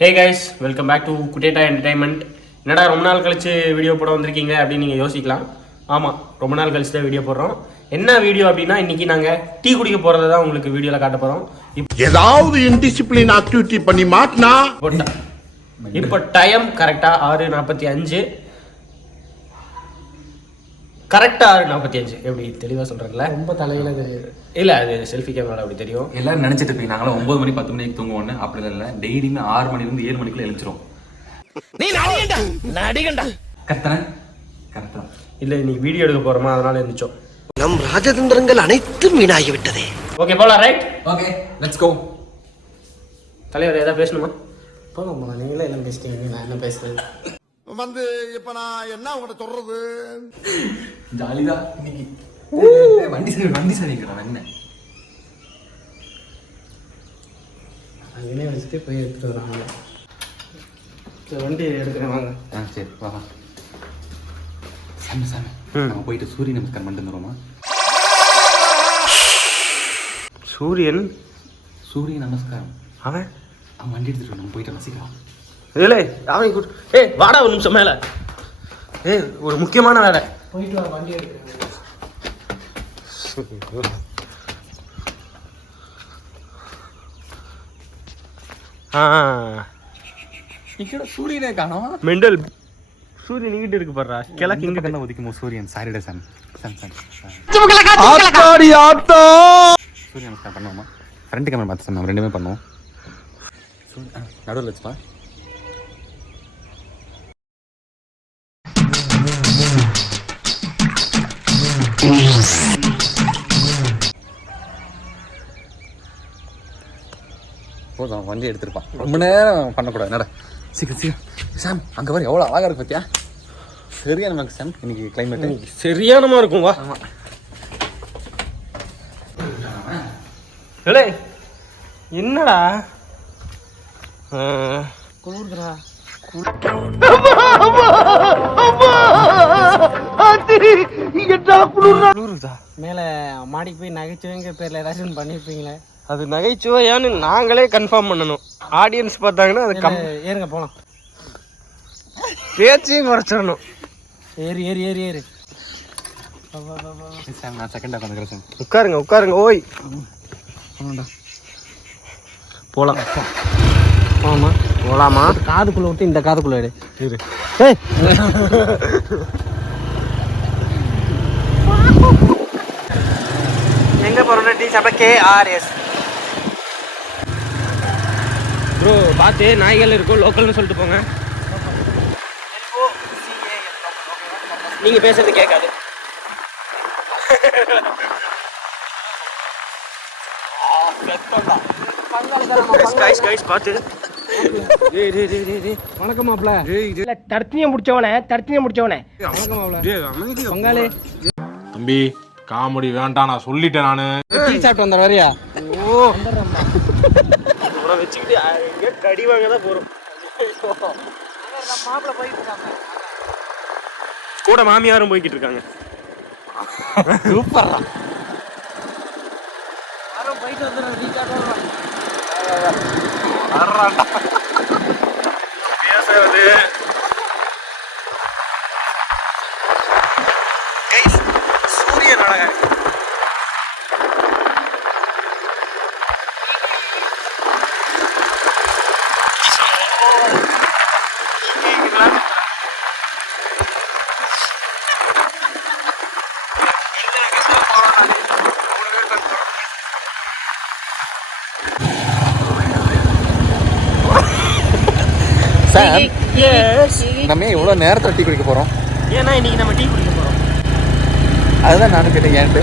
Hey guys, welcome back to குட்டேட்டா entertainment. என்னடா ரொம்ப நாள் கழிச்சு வீடியோ போட வந்திருக்கீங்க அப்படின்னு நீங்கள் யோசிக்கலாம். ஆமாம், ரொம்ப நாள் கழிச்சு தான் வீடியோ போடுறோம். என்ன வீடியோ அப்படின்னா, இன்னைக்கு நாங்கள் டீ குடிக்க போகிறத தான் உங்களுக்கு வீடியோவில் காட்ட போகிறோம். ஏதாவது இன்டிசிப்ளின் ஆக்டிவிட்டி பண்ணி மாட்டினா இப்போ டைம் கரெக்டாக 6:45. கரெக்டாக 6:45. எப்படி தெளிவாக சொல்கிறீங்களா? ரொம்ப தலையில் தெரியுது. இல்லை, அது செல்ஃபி கேமரா அப்படி தெரியும். எல்லாரும் நினைச்சிட்டு இருப்பீங்க நாங்களும் 9 மணி 10 மணிக்கு தூங்குவோன்னு. அப்படி இல்லை, டெய்லியுமே 6 மணிலேருந்து 7 மணிக்குள்ள எழுந்திரும். கரெக்டா இல்லை, இன்னைக்கு வீடியோ எடுக்க போகிறோமா, அதனால எழுந்திரிச்சோம். நம் ராஜதந்திரங்கள் அனைத்தும் வீணாகிவிட்டதே. ஓகே, போகலாம். Right, okay, let's go. தலைவர் ஏதாவது பேசணுமா? போகலாமா? நீங்களே எல்லாம் பேசிட்டீங்க, நான் என்ன பேசுறது? வந்து இப்ப நான் என்ன உங்கள்கிட்ட சொல்றது? ஜாலிதான் இன்னைக்கு. வண்டி சாவி வைக்கிறோம் என்ன? அங்கே வச்சுட்டு போய் எடுத்துட்டு வராங்க. வண்டி எடுக்கிறேன், வாங்க. சரி வா. சாமி நம்ம போயிட்டு சூரிய நமஸ்காரம் பண்ணிட்டு வந்துடுவோமா? சூரிய நமஸ்காரம். அவன் வண்டி எடுத்துட்டு நம்ம போயிட்டு ரசிக்கலாம். இல்லை, அவன் கூட்டு வாடா, ஒரு நிமிஷம் மேலே. ஒரு முக்கியமான வேலை. போயிட்டு வா, வண்டி எடுக்கிறேன். சூரியனே காணோம். மெண்டல். சூரியன் இங்கிட்டு இருக்கு பாருடா. கிழக்கு இங்க கண்ணை ஒதுக்குமோ சூரியன். சாரிடா சாமி. சூரிய நமஸ்காரம் பண்ணுவோமா? ஃப்ரண்ட் கேமரா பார்த்து நம்ம ரெண்டுமே பண்ணுவோம். நடுவில் வச்சுப்பா. போதும், வண்டி எடுத்துருப்பான். ரொம்ப நேரம் பண்ணக்கூடாது. நட சீக்கிரம் சாம். அங்கே பாரு எவ்வளோ அழகாக இருக்கு பார்த்தியா? சரியான நமக்கு சாம் இன்னைக்கு கிளைமேட்டு சரியானமா இருக்கும். வா. இல்லை, என்னடா குளிர்துடா. குளிருதா? மேலே மாடிக்கு போய் நகைச்சுவைங்க பேரில் ஏதாச்சும் பண்ணியிருப்பீங்களே, அது நகைச்சுவையான்னு நாங்களே கன்ஃபார்ம் பண்ணணும். ஆடியன்ஸ் பார்த்தாங்கன்னா அது ஏறுங்க போகலாம். பேச்சையும் குறைச்சிடணும். ஏறு ஏறு ஏறு ஏறு. சாம் நான் செகண்டாக உட்காந்துக்கிறேன் சாம். உட்காருங்க. ஓய் போகலாம். போகலாமா? காதுக்குள்ளே விட்டு இந்த காதுக்குள்ளே எடு. இரு. எங்கே போகிறோம்னா டீ சாப்பிட KRS. ப்ரோ பார்த்து, நாய்கள் இருக்கும், லோக்கல்னு சொல்லிட்டு போங்க. நீங்கள் பேசுறது கேட்காது. பார்த்து. வணக்கம் மாப்ள. தர்த்தினிய முடிச்சவனே. வணக்கம் மாப்ள. பங்காளி தம்பி, காமெடி வேண்டாம், நான் சொல்லிட்டேன். நானு டீ சாப்பிட்டு வந்த வரியா? ஓ, வச்சுக்கிட்டு எங்க கடி வாங்க தான் போறோம். மாப்பிள்ள போயிட்டு இருக்காங்க, கூட மாமியாரும் போய்கிட்டு இருக்காங்க. சூப்பரா. யாரும் போயிட்டு வந்துடுறாங்க. டீ சாப்பிட்டு பேசுறது சூரியன் அழகா இருக்கு. சாம், நம்ம எவ்வளோ நேரத்தில் டீ குடிக்க போகிறோம்? ஏன்னா இன்னைக்கு நம்ம டீ குடிக்க போகிறோம். அதுதான் நானும் கேட்டேன். ஏன்ட்டு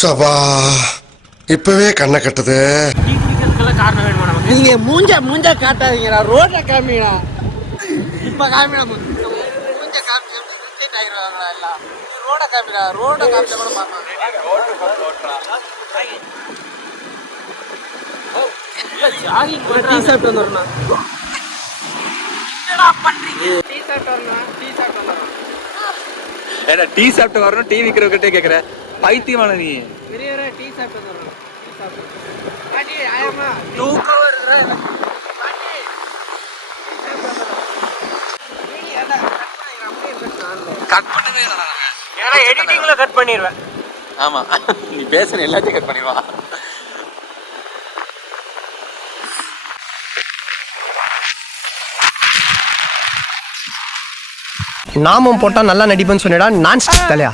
சபா இப்பவே கண்ணை கட்டுது. டீ குடிக்கிறதுக்கெல்லாம் காரணம் வேணுமா நமக்கு? நீங்க மூஞ்ச காட்டாதீங்கடா, ரோட்டை காமிடா. இப்ப காமிடா, மூஞ்ச காமிச்சு ஆயிடுவாங்களா எல்லாம். ரோட காமிடா, ரோட காமிச்சா கூட பார்ப்பாங்க. டீ சாப்பிட்டு வந்துடுறேன். ஏன்னா டீ சாப்பிட்டு வரணும், டீ விற்கிறவர்கிட்டே கேட்குறேன். பைத்தியமான நீ. டீ சாப்பிட்டு வந்துடுறேன். கட் பண்ணவே இல்லடா நாங்க. ஏன்னா எடிட்டிங்ல கட் பண்ணிடுவேன். ஆமா நீ பேசுற எல்லாத்தையும் கட் பண்ணிடுவா. நாமம் போட்டா நல்லா நடிப்பேன்னு சொன்னடா நான் தலையா.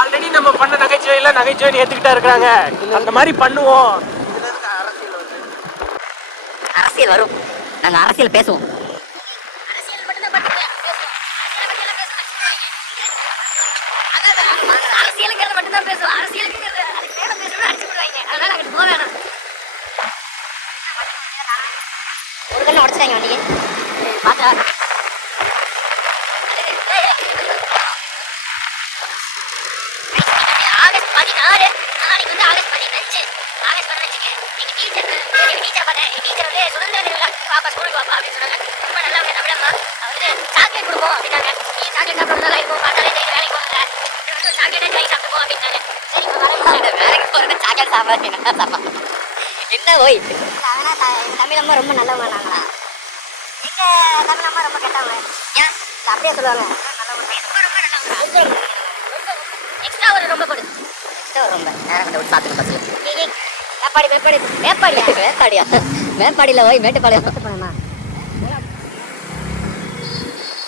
ஆல்ரெடி நம்ம பண்ண நகைச்சுவையில நகைச்சுவை ஏத்துக்கிட்டா இருக்காங்க. அந்த மாதிரி பண்ணுவோம். அரசியல் வரும், நாங்க அரசியல் பேசுவோம். அரசியலுங்கிறது மட்டும்தான் பேசுவோம். அரசியலுங்கிறது அதுக்கு மேல பேசணும்னு அடிச்சு விடுவாங்க. அதனால அங்க போக வேணாம். ஒரு கண்ணை உடச்சிட்டாங்க வண்டிக்கு. பாத்தா ஆகஸ்ட் 16 நாளைக்கு வந்து ஆகஸ்ட் 15 ஆகஸ்ட் 15க்கு எங்க டீச்சர் பார்த்தேன். எங்க டீச்சர் வந்து சுதந்திர தின பாப்பா ஸ்கூலுக்கு வாப்பா அப்படின்னு சொன்னாங்க. ரொம்ப நல்லா தமிழம்மா வந்து சாக்லேட் கொடுப்போம் அப்படின்னாங்க. நீ சாக்லேட் சாப்பிட நல்லா இருக்கும், பார்த்தாலே தெரியும் வேலைக்கு போகல, சாக்லேட்டே வாங்கி சாப்பிடுவோம் அப்படின்னாங்க. சரி வேலைக்கு போறது சாக்லேட் சாப்பிட என்ன போய் தமிழம்மா ரொம்ப நல்லவங்க. நாங்களா எங்க தமிழம்மா ரொம்ப கெட்டவங்க. ஏன் அப்படியே சொல்லுவாங்க. எக்ஸ்ட்ரா ஒரு ரொம்ப போடு. எக்ஸ்ட்ரா ஒரு ரொம்ப நேரம் கொண்டு விட்டு சாப்பிட்டு பஸ்ஸில் வேப்பாடி வேப்பாடி வேப்பாடியா வேப்பாடியா வேப்பாடியில் போய் மேட்டுப்பாளையம் போனேம்மா.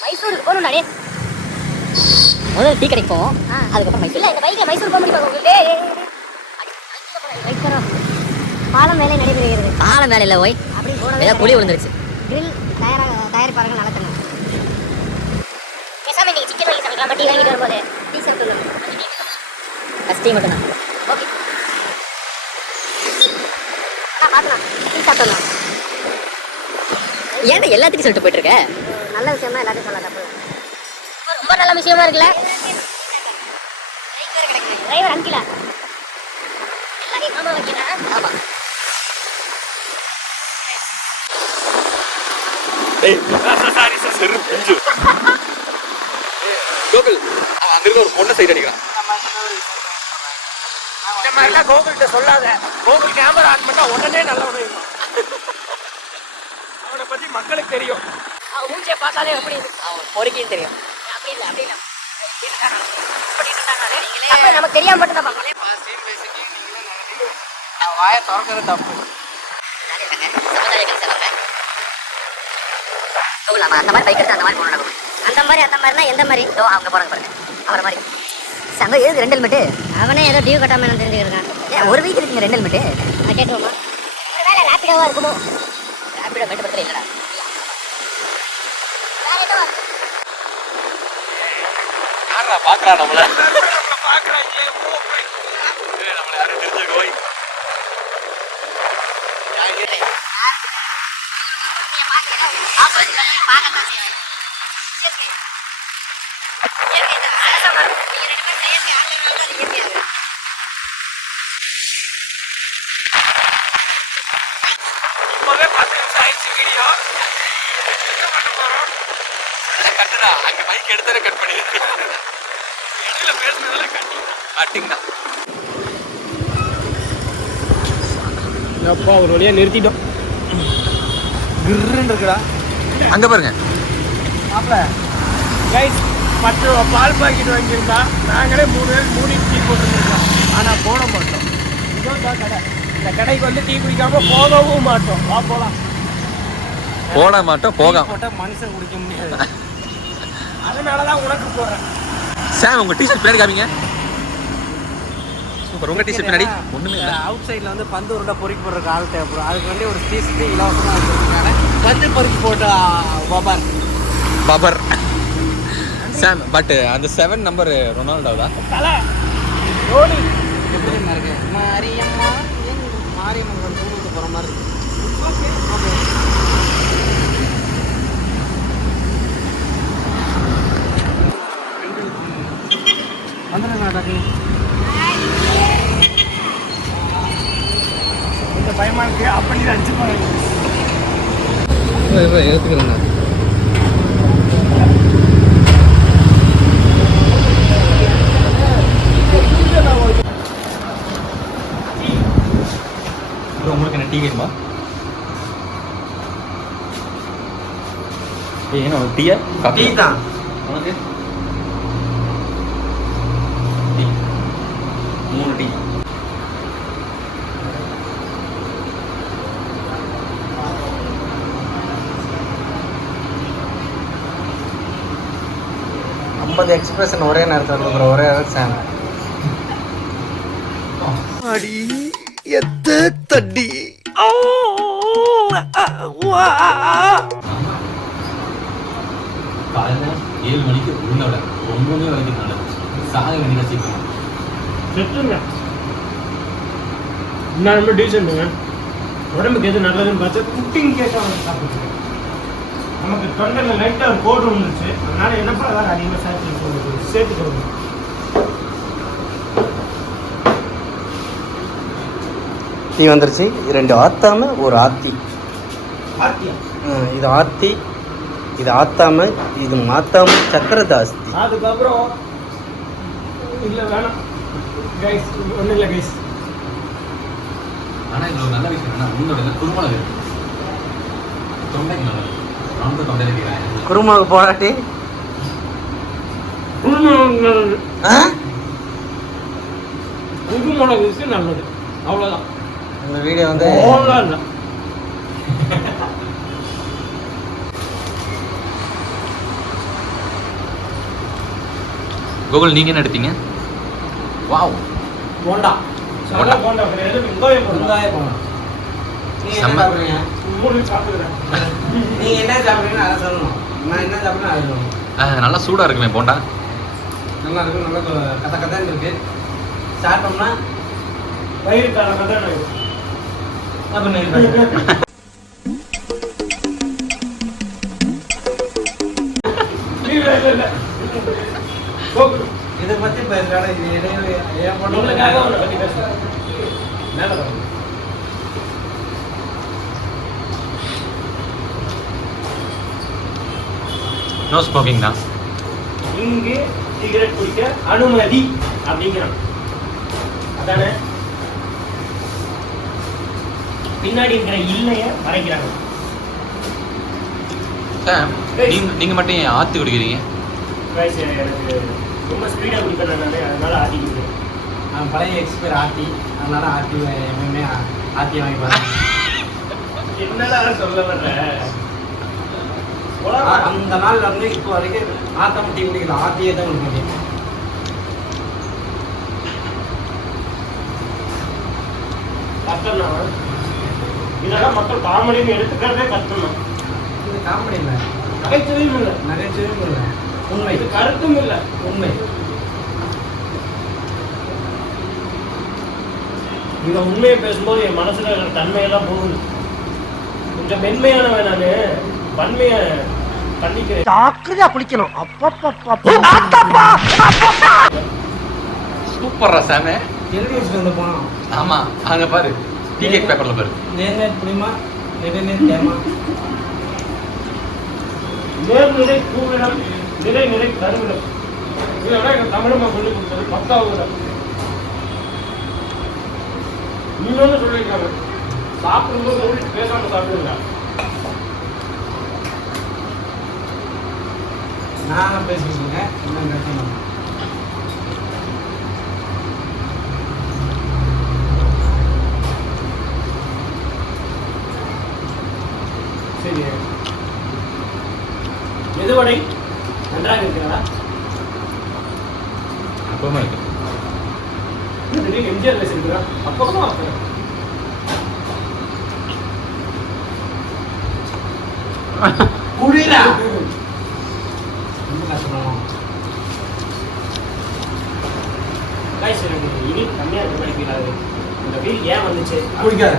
மைசூருக்கு போகணும் நானே. முதல்ல டீ கடைக்கு போவோம், அதுக்கப்புறம் மைசூர். இல்லை இந்த பைக்கில் மைசூர் போக முடியுமா உங்களுக்கு? வைக்கிறோம். பாலம் வேலை நடைபெறுகிறது. பாலம் வேலையில் போய் அப்படின்னு போனது குழி விழுந்துருச்சு. கிரில் தயாரிப்பாளர்கள் நடத்தணும். பேசாமல் நீங்கள் சிக்கன் வாங்கி சமைக்கலாம். டீ வாங்கிட்டு வரும்போது டீ சாப்பிட்டு டீ மட்டும்தான். ஓகே பார்க்கலாம். டீ சாப்பிடலாம். ஏன்டா எல்லாத்தையும் சொல்லிட்டு போயிட்டு இருக்க? நல்ல விஷயமா எல்லாத்தையும் சொல்ல தப்பு. ரொம்ப நல்ல விஷயமா இருக்குல்ல. டிரைவர் அங்கிலா எல்லாத்தையும் மாமா வைக்கிறேன். ஆமா கோகுல் அவன் அங்கிருந்து ஒரு பொண்ணை சைட் அடிக்கிறான். இந்த மாதிரிலாம் கோகுல்கிட்ட சொல்லாத. கோகுல் கேமரா ஆன் பண்ணா உடனே நல்லவனு. அவனை பத்தி மக்களுக்கு தெரியும். அவன் மூஞ்சியை பார்த்தாலே எப்படி இருக்கு, அவன் பொறுக்கின்னு தெரியும். அப்படி இல்லை அப்படி இல்லை நமக்கு தெரியாம மட்டும் தான் பார்க்கலாம். வாயை திறக்கிறது தப்பு. அந்த மாதிரி பைக் எடுத்து அந்த மாதிரி போகணும். அந்த மாதிரினா எந்த மாதிரி? அவங்க போறாங்க பாருங்க அவரை மாதிரி. சங்க ஏது 2 ஹெல்மெட்டு? அவனே ஏதோ டியூ கட்டாம தெரிஞ்சுக்கிறான். ஏன் ஒரு வீக் இருக்குங்க 2 ஹெல்மெட்டு? கேட்டுவோமா? வேலை ரேப்பிடோவா இருக்குமோ? ரேப்பிடோ மேட்டுப்படுத்தல இல்லடா. யாரா பாக்குறா நம்மள? கட்டுடா அங்க பைக் எடுத்தாலே கட் பண்ணிடுறேன். பேசுனதெல்லாம் கட்டிங் தான். அப்பா ஒரு வழியா நிறுத்திட்டோம். கிர்ன்னு இருக்குடா. அங்க பாருங்க கைஸ் 10 ரூபா பால் பாக்கெட் வாங்கியிருந்தா நாங்களே 3 பேர் 3 டீ போட்டுருக்கோம். ஆனால் போட மாட்டோம். இதுதான் கடை. இந்த கடைக்கு வந்து டீ குடிக்காம போகவும் மாட்டோம். வா போகலாம். போட மாட்டோம் போகாம போட்டால் மனுஷன் குடிக்க முடியாது. அதனால தான் உனக்கு போடுறேன். சாம் உங்க டீஷர்ட் பின்னாடி காமிங்க. சூப்பர். உங்க டீஷர்ட் பின்னாடி ஒண்ணுமே இல்லை. அவுட் சைடில் வந்து பந்து உருண்டை பொறுக்கி போடுறதுக்கு ஆள் தேவைப்படும். அதுக்கு வந்து ஒரு டீஷர்ட் இலவசமாக வச்சுருக்காங்க. பந்து பொறுக்கி போட்ட பபர் சாம். பட் அந்த 7 நம்பர் ரொனால்டோதா? தலை ரோனி எப்படி இருக்கு? மாரியம்மா மாரியம்மன் தூக்கிட்டு போகிற மாதிரி இருக்கு. வந்துடுங்க டாக்டர். பயமா இருக்கு அப்படி அடிச்சு பாருங்க. ஏற்றுக்கிறேன். உங்களுக்கு என்ன டீ வேணுமா? ஏன்னா டீயா டீ தான் உனக்கு? Tea 3 tea. எக்ஸ்பிரஷன் ஒரே நேரத்தில் கொடுக்குற ஒரே சாம். அடி எத்த தடி காலையில் 7 மணிக்கு உள்ள ரொம்பவே வலிக்கிறதுனால சாக வேண்டிய சீக்கிரம் செத்துங்க. நான் ரொம்ப டீசென்ட்டுங்க. உடம்புக்கு எது நல்லதுன்னு பார்த்தா குக்கிங் கேட்டால் சாப்பிட்டு நமக்கு தொண்டையில் லைட்டாக ஒரு கோடு வந்துருச்சு. அதனால என்ன பண்ணலாம் அதிகமாக சேர்த்துக்கணும். டீ வந்துருச்சு. 2 ஆத்தாம ஒரு ஆத்தி. ஆத்தியா இது ஆத்தி, இது ஆத்தாம, இது மாத்தாம சக்கரை ஜாஸ்தி. அதுக்கப்புறம் இல்லை வேணாம் கைஸ், ஒன்றும் இல்லை கைஸ். ஆனால் இதில் ஒரு நல்ல விஷயம் என்னன்னா உங்களோட குருமலை தொண்டைக்கு நல்லது. ரொம்ப தொண்டையில் இருக்கிறேன். குருமாவுக்கு போராட்டி குருமோட விஷயம் நல்லது, அவ்வளோதான். இந்த வீடியோ வந்து இல்லை கூகுள் நீங்கள் என்ன எடுத்தீங்க? வாவ், போண்டா. போண்டா. போண்டா கிடையாது, வெங்காயம் போண்டா. நீங்க என்ன செம்ம. சாப்பிடுறீங்க? மூணு சாப்பிடுறேன். நீங்க என்ன சாப்பிடுறீங்கன்னு அதை சொல்லணும். நான் என்ன சாப்பிட்றேன் அதை சொல்லணும். நல்லா சூடாக இருக்குமே போண்டா. நல்லா இருக்கும், நல்லா கதை கதைன்னு இருக்கு. சாப்பிட்டோம்னா வயிறு கதை இதை பற்றி பேசுறாங்க. இது ஏன் உங்களுக்காக பண்ண ஒன்று பற்றி பேசுகிறேன். மேலே பாருங்க. நோ ஸ்மோக்கிங் தான். இங்கு சிகரெட் குடிக்க அனுமதி அப்படிங்கிறான். அதானே பின்னாடி இருக்கிற இல்லைய மறைக்கிறாங்க. சார் நீங்கள் மட்டும் ஏன் ஆற்று குடிக்கிறீங்க? Guys, எனக்கு ரொம்ப ஸ்பீடாக குடிப்பேன் நான், அதனால ஆட்டி குடிக்கிறேன். நான் பழைய எக்ஸ்பயர் ஆட்டி, அதனால ஆட்டி எப்பவுமே ஆட்டி வாங்கி பார்த்தேன். என்னடா சொல்ல வர்ற? அந்த நாள்ல இருந்து இப்போ வரைக்கும் ஆத்தாம டீ குடிக்கல, ஆட்டியே தான் குடிக்கிறேன். கஷ்டம் தான். இதெல்லாம் மக்கள் காமெடின்னு எடுத்துக்கிறதே கஷ்டம் தான். இது காமெடி இல்லை, நகைச்சுவையும் இல்லை, நகைச்சுவையும் இல்லை, உண்மை. இது கருத்தும் இல்லை, உண்மை. இந்த உண்மையை பேசும்போது என் மனசுல இருக்கிற தன்மையெல்லாம் போகுது. கொஞ்சம் மென்மையானவன் நானு, வன்மையை கண்டிக்கிறேன். ஜாக்கிரதையா குளிக்கணும். சூப்பர்ரா சாமே. எழுதி வச்சுட்டு வந்து போனோம். ஆமாம், அங்கே பாரு, டீ கேக் பேப்பரில் பாரு. நேர் புரியுமா, நேர் தேமா. நேர்நிலை கூவிடம், நிலை நிலை கருவிடம். இதெல்லாம் எங்கள் தமிழம்மா சொல்லி கொடுத்தது 10வது. இன்னொன்று சொல்லியிருக்காங்க, சாப்பிடும்போது ஒரு பேசாம சாப்பிடுங்க. நான் பேசிட்டு இருக்கேன், இன்னும் கட்டணும். சரி, எதுவடை நன்றாக இருக்கிறதா? அப்பவுமே இருக்கு. திடீர்னு எம்ஜிஆர் பேசியிருக்கிறா, அப்பவும் குடிடா. ரொம்ப கஷ்டப்படணும். கைஸ், எனக்கு இனி கம்மியாக இருக்க மாதிரி ஃபீல் ஆகுது. இந்த ஃபீல் ஏன் வந்துச்சு? குடிக்காத.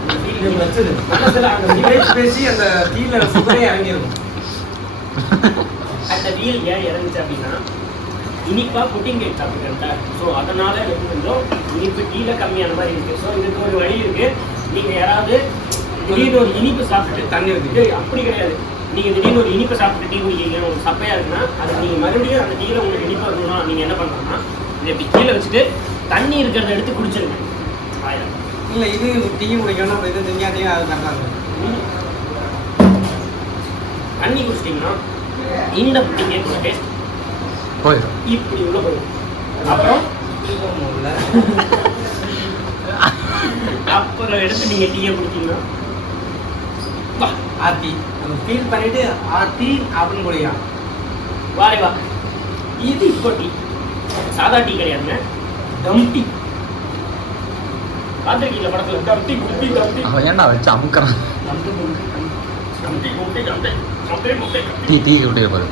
இந்த இது ஃபீல் வச்சது மனசுல அந்த பேசி பேசி அந்த டீல சுகரே இறங்கிருக்கும். அந்த வீல் ஏன் இறங்குச்சு அப்படின்னா, இனிப்பா புட்டிங் கேக் சாப்பிட்டுருக்கேன். ஸோ அதனால எனக்கு கொஞ்சம் இனிப்பு டீல கம்மியான மாதிரி இருக்கு. ஸோ இதுக்கு ஒரு வழி இருக்கு. நீங்கள் யாராவது திடீர்னு ஒரு இனிப்பு சாப்பிட்டுட்டு தண்ணி இருக்குது அப்படி கிடையாது. நீங்கள் திடீர்னு ஒரு இனிப்பு சாப்பிட்டு டீ குடிக்கிறீங்க, உங்களுக்கு சப்பையாக இருக்குன்னா அது நீங்கள் மறுபடியும் அந்த டீயில் உங்களுக்கு இனிப்பாக இருக்கணும்னா நீங்கள் என்ன பண்ணணும்னா இதை இப்படி கீழே வச்சுட்டு தண்ணி இருக்கிறத எடுத்து குடிச்சிருங்க. இல்லை இது டீ குடிக்கணும் அப்படி இது செஞ்சாட்டியும் அது கரெக்டாக இருக்கும். தண்ணி குடிச்சிட்டிங்கன்னா இந்த டீயோட டேஸ்ட் போயிடும். இப்படி உள்ள போயிடும். அப்புறம் அப்புறம் எடுத்து நீங்கள் டீயை குடிச்சிங்கன்னா ஆத்தி நம்ம ஃபீல் பண்ணிட்டு ஆத்தி அப்படின்னு குடிக்கலாம். வாரே வா. இது இப்போ டீ சாதா டீ கிடையாதுங்க, டம் டீ. பார்த்துருக்கீங்களா படத்தில் டம் டீ குட்டி டம் டீ? அவன் ஏன்டா வச்சு அமுக்கிறான்? டம் டீ குட்டி டம் டீ முட்டை டீ விட்டு இருப்பாரு.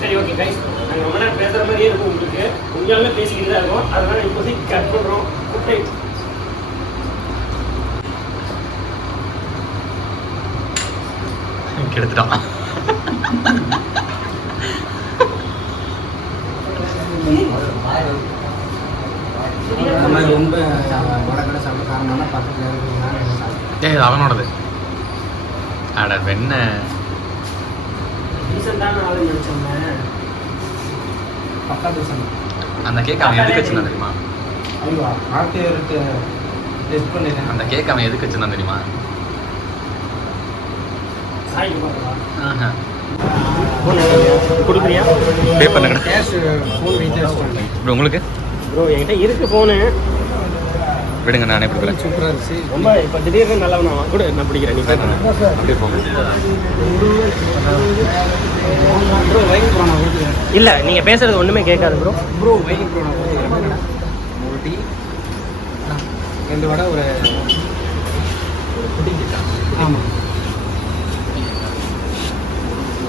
சரி ஓகே கைஸ், நாங்கள் ரொம்ப நேரம் பேசுகிற மாதிரியே இருக்கும் உங்களுக்கு, உங்களால பேசிக்கிட்டு தான் இருக்கும். அதனால இப்போதைக்கு கட் பண்ணுறோம். குட்டை கெடுத்துட்டான். நம்ம ரொம்ப வடக்கடை சாப்பிட காரணம்னா பக்கத்தில் இருக்குன்னா ஏய் அவனோடது. அட வெண்ண ரீசெண்டான ஆளு நினச்சோங்க. பக்கத்து சொன்னேன். அந்த கேக் அவன் எதுக்கு வச்சிருந்தான் தெரியுமா? ஐயோ ஆர்த்தி இருக்கு டெஸ்ட் பண்ணிட்டேன். அந்த கேக் அவன் எதுக்கு வச்சிருந்தான் தெரியுமா? சாய்க்கு பார்க்கலாம். ஆஹா. கொடுக்குறியா? பே பண்ணுங்க. கேஷ் ஃபோன் ரீசார்ஜ் பண்ணேன். இப்போ உங்களுக்கு ப்ரோ என்கிட்ட இருக்கு ஃபோனு. விடுங்க, நானே பிடிக்கல. சூப்பராக இருந்துச்சு. ரொம்ப இப்போ திடீர்னு நல்லவனா கூட நான் பிடிக்கிறேன். நீ அப்படியே போங்க. ப்ரோ வைகை ப்ரோ நான் கொடுத்துக்கிறேன். இல்லை நீங்கள் பேசுறது ஒன்றுமே கேட்காது ப்ரோ. ப்ரோ வைகை ப்ரோ நான் கொடுத்துக்கிறேன். ஒரு டீ 2 வடை ஒரு புட்டிங் கிட்டா. ஆமாம்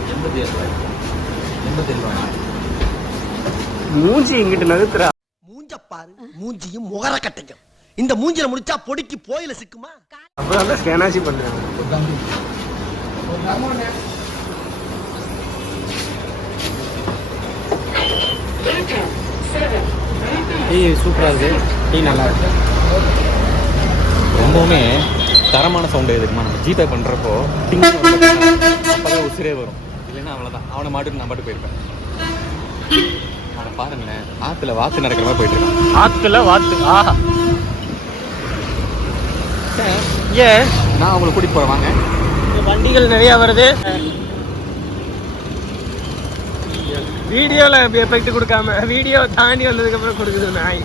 87 ரூபாய். மூஞ்சி இங்கிட்டு நகர்த்துறா. மூஞ்ச பாரு, மூஞ்சியும் முகர கட்டையும். இந்த மூஞ்சில முடிச்சா பொடிக்கு போயில சிக்குமா? அப்புறம் தான் ஸ்கேனாச்சி பண்ணுறேன். டீ சூப்பராக இருக்குது. டீ நல்லா இருக்கு. ரொம்பவுமே தரமான சவுண்டு எதுக்குமா? நம்ம ஜிபே பண்ணுறப்போ அப்போதான் உசிரே வரும். இல்லைன்னா அவ்வளோதான், அவனை மாட்டுக்கு நான் பாட்டு போயிருப்பேன். அவனை பாருங்களேன், ஆற்றுல வாத்து நடக்கிற மாதிரி போயிட்டு இருக்கான். ஆற்றுல வாத்து. ஆஹா ஏன் நான் அவங்களை கூட்டிகிட்டு போகிறேன் வாங்க. வண்டிகள் நிறையா வருது. வீடியோவில் எஃபெக்ட் கொடுக்காம வீடியோ தாண்டி வந்ததுக்கப்புறம் கொடுக்குது நாய்.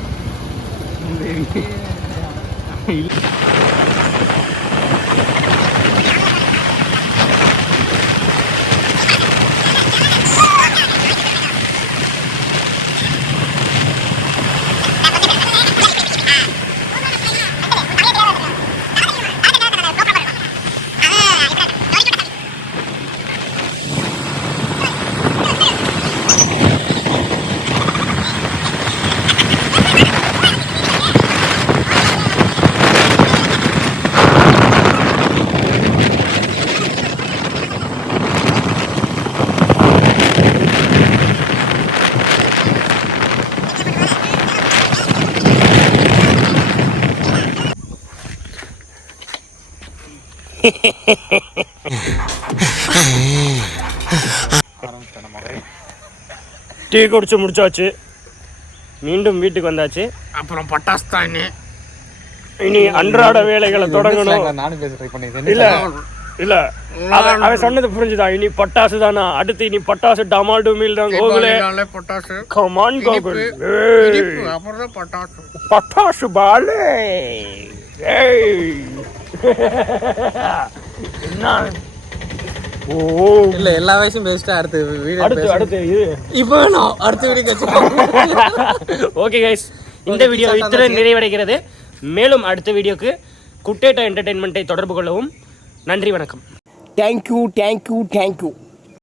டீ குடிச்சு முடிச்சாச்சு, மீண்டும் வீட்டுக்கு வந்தாச்சு. அப்புறம் பட்டாசு தான் இனி அன்றாட வேலைகளை தொடங்கணும். நானும் பேச ட்ரை பண்ணிட்டேன். இல்ல இல்ல அவன் சொன்னது புரிஞ்சுதா? இனி பட்டாசு தானா? அடுத்து இனி பட்டாசு டமால் டுமில் தான். கோகுலே பட்டாசு கமான் கோகுல், அப்புறம் பட்டாசு பட்டாசு பாலே. என்ன ஓ இல்லை எல்லா வயசும் பெஸ்ட்டாக அடுத்து வீடியோ அடுத்து இது இப்போ நான் அடுத்த வீடியோ வச்சுக்கோங்க. ஓகே கைஸ், இந்த வீடியோ இத்துடன் நிறைவடைகிறது. மேலும் அடுத்த வீடியோக்கு குட்டேட்டா என்டர்டெயின்மெண்ட்டை தொடர்பு கொள்ளவும். நன்றி, வணக்கம். தேங்க்யூ.